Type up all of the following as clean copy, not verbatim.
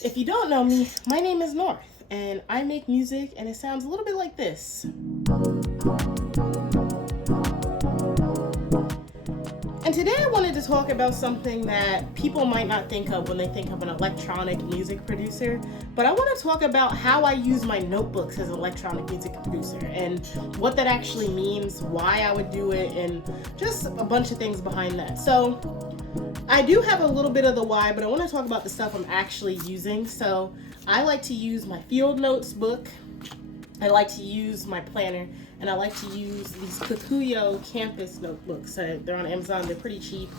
If you don't know me, my name is North, and I make music, and it sounds a little bit like this. And today I wanted to talk about something that people might not think of when they think of an electronic music producer, but I want to talk about how I use my notebooks as an electronic music producer and what that actually means, why I would do it, and just a bunch of things behind that. So, I do have a little bit of the why, but I want to talk about the stuff I'm actually using. So, I like to use my field notes book. I like to use my planner, and I like to use these Kikuyo campus notebooks. They're on Amazon. They're pretty cheap.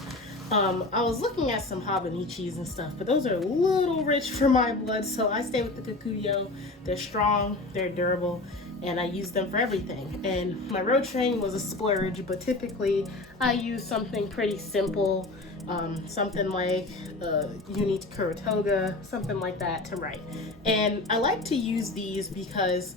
I was looking at some Habanichis and stuff, but those are a little rich for my blood, so I stay with the Kikuyo. They're strong, they're durable, and I use them for everything. And my road train was a splurge, but typically I use something pretty simple, something like Uni Kuratoga, something like that to write. And I like to use these because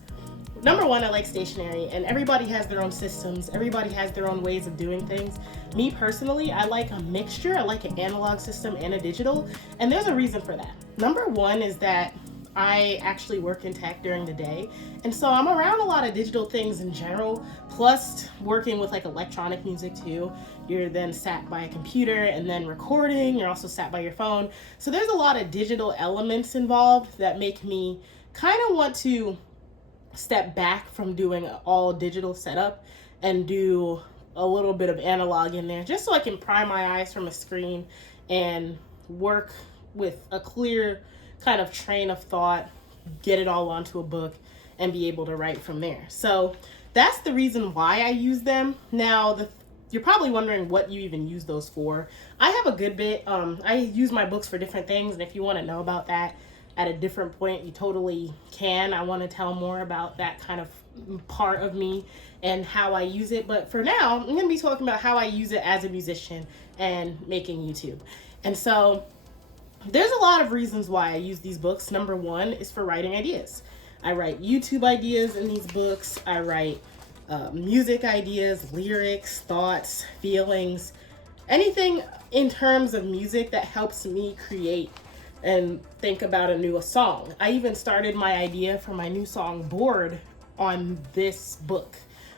number one, I like stationery, and everybody has their own systems. Everybody has their own ways of doing things. Me personally, I like a mixture. I like an analog system and a digital, and there's a reason for that. Number one is that I actually work in tech during the day, and so I'm around a lot of digital things in general, plus working with like electronic music too. You're then sat by a computer and then recording. You're also sat by your phone. So there's a lot of digital elements involved that make me kind of want to step back from doing an all digital setup and do a little bit of analog in there just so I can pry my eyes from a screen and work with a clear kind of train of thought, get it all onto a book, and be able to write from there. So that's the reason why I use them. Now, you're probably wondering what you even use those for. I have a good bit. I use my books for different things, and if you want to know about that, at a different point, you totally can. I want to tell more about that kind of part of me and how I use it. But for now, I'm going to be talking about how I use it as a musician and making YouTube. And so there's a lot of reasons why I use these books. Number one is for writing ideas. I write YouTube ideas in these books. I write music ideas, lyrics, thoughts, feelings, anything in terms of music that helps me create and think about a new song. I even started my idea for my new song board on this book.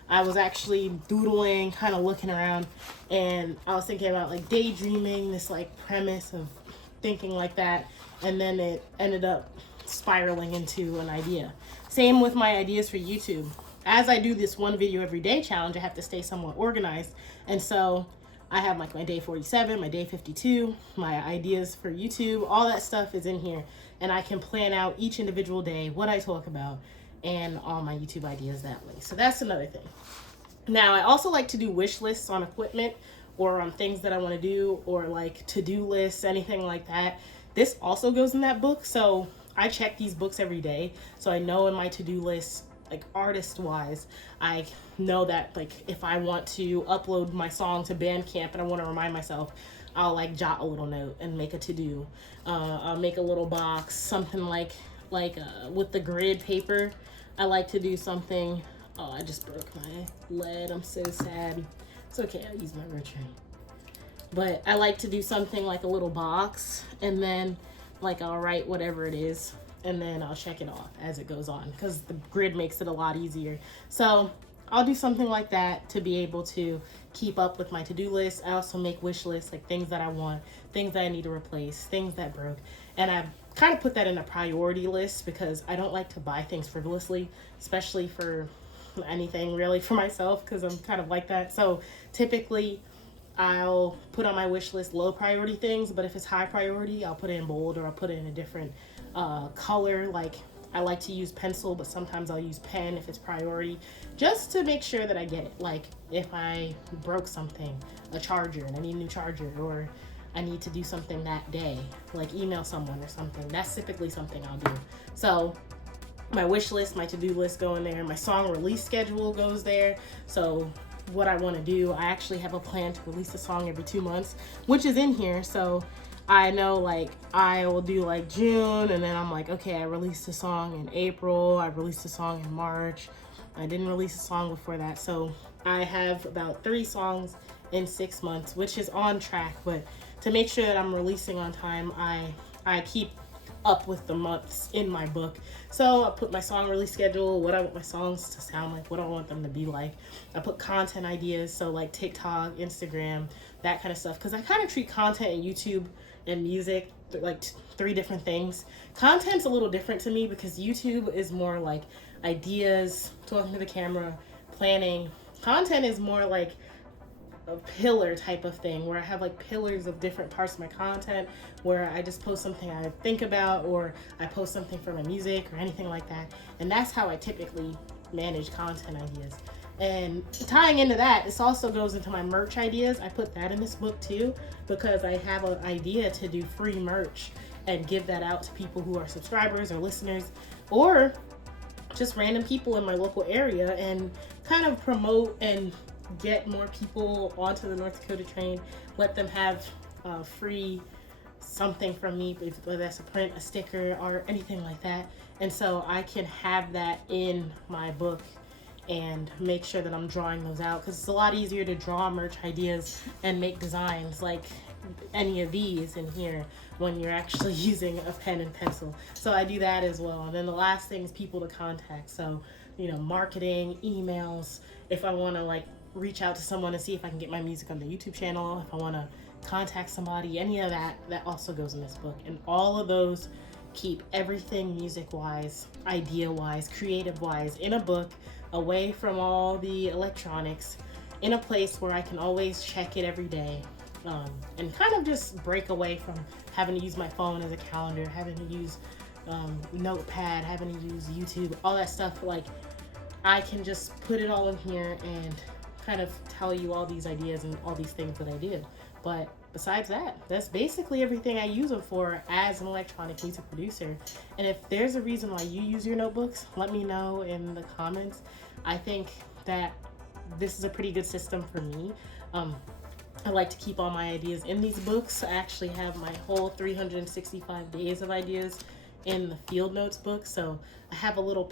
I was actually doodling, kind of looking around, and I was thinking about like daydreaming, this like premise of thinking like that, and then it ended up spiraling into an idea. Same with my ideas for YouTube. As I do this one video every day challenge, I have to stay somewhat organized, and so I have like my day 47, my day 52, my ideas for YouTube, all that stuff is in here. And I can plan out each individual day, what I talk about, and all my YouTube ideas that way. So that's another thing. Now, I also like to do wish lists on equipment or on things that I want to do, or like to-do lists, anything like that. This also goes in that book. So I check these books every day. So I know in my to-do list, like artist wise, I know that like if I want to upload my song to Bandcamp and I want to remind myself, I'll like jot a little note and make a to-do. I'll make a little box, something like with the grid paper. I like to do something. Oh, I just broke my lead. I'm so sad. It's okay, I'll use my road train. But I like to do something like a little box, and then like I'll write whatever it is, and then I'll check it off as it goes on because the grid makes it a lot easier. So I'll do something like that to be able to keep up with my to-do list. I also make wish lists, like things that I want, things that I need to replace, things that broke. And I've kind of put that in a priority list because I don't like to buy things frivolously, especially for anything really for myself, because I'm kind of like that. So typically I'll put on my wish list low priority things, but if it's high priority, I'll put it in bold or I'll put it in a different color. Like I like to use pencil, but sometimes I'll use pen if it's priority, just to make sure that I get it. Like if I broke something, a charger, and I need a new charger, or I need to do something that day, like email someone or something, that's typically something I'll do. So my wish list, my to-do list go in there. My song release schedule goes there. So what I want to do, I actually have a plan to release a song every 2 months, which is in here. So I know like I will do like June, and then I'm like, okay, I released a song in April, I released a song in March, I didn't release a song before that. So I have about 3 songs in 6 months, which is on track. But to make sure that I'm releasing on time, I keep up with the months in my book. So I put my song release schedule, what I want my songs to sound like, what I want them to be like. I put content ideas, so like TikTok, Instagram, that kind of stuff, because I kind of treat content and YouTube and music like three different things. Content's a little different to me because YouTube is more like ideas, talking to the camera, planning. Content is more like a pillar type of thing where I have like pillars of different parts of my content where I just post something I think about, or I post something for my music or anything like that. And that's how I typically manage content ideas. And tying into that, this also goes into my merch ideas. I put that in this book too because I have an idea to do free merch and give that out to people who are subscribers or listeners or just random people in my local area, and kind of promote and get more people onto the North Dakota train, let them have free something from me, whether that's a print, a sticker, or anything like that. And so I can have that in my book and make sure that I'm drawing those out, because it's a lot easier to draw merch ideas and make designs like any of these in here when you're actually using a pen and pencil. So I do that as well. And then the last thing is people to contact. So, marketing, emails, if I want to like reach out to someone to see if I can get my music on the YouTube channel, if I want to contact somebody, any of that also goes in this book. And all of those keep everything music-wise, idea-wise, creative-wise in a book, away from all the electronics, in a place where I can always check it every day, and kind of just break away from having to use my phone as a calendar, having to use Notepad, having to use YouTube, all that stuff. Like, I can just put it all in here and kind of tell you all these ideas and all these things that I did. But besides that, that's basically everything I use them for as an electronic music producer. And if there's a reason why you use your notebooks, let me know in the comments. I think that this is a pretty good system for me. I like to keep all my ideas in these books. I actually have my whole 365 days of ideas in the field notes book. So I have a little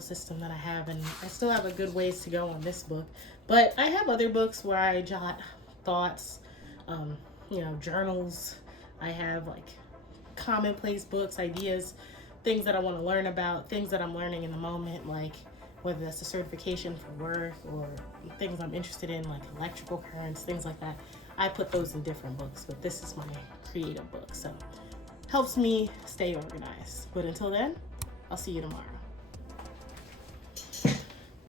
system that I have, and I still have a good ways to go on this book. But I have other books where I jot thoughts, journals. I have like commonplace books, ideas, things that I want to learn about, things that I'm learning in the moment, like whether that's a certification for work or things I'm interested in, like electrical currents, things like that. I put those in different books, but this is my creative book, so helps me stay organized. But until then, I'll see you tomorrow.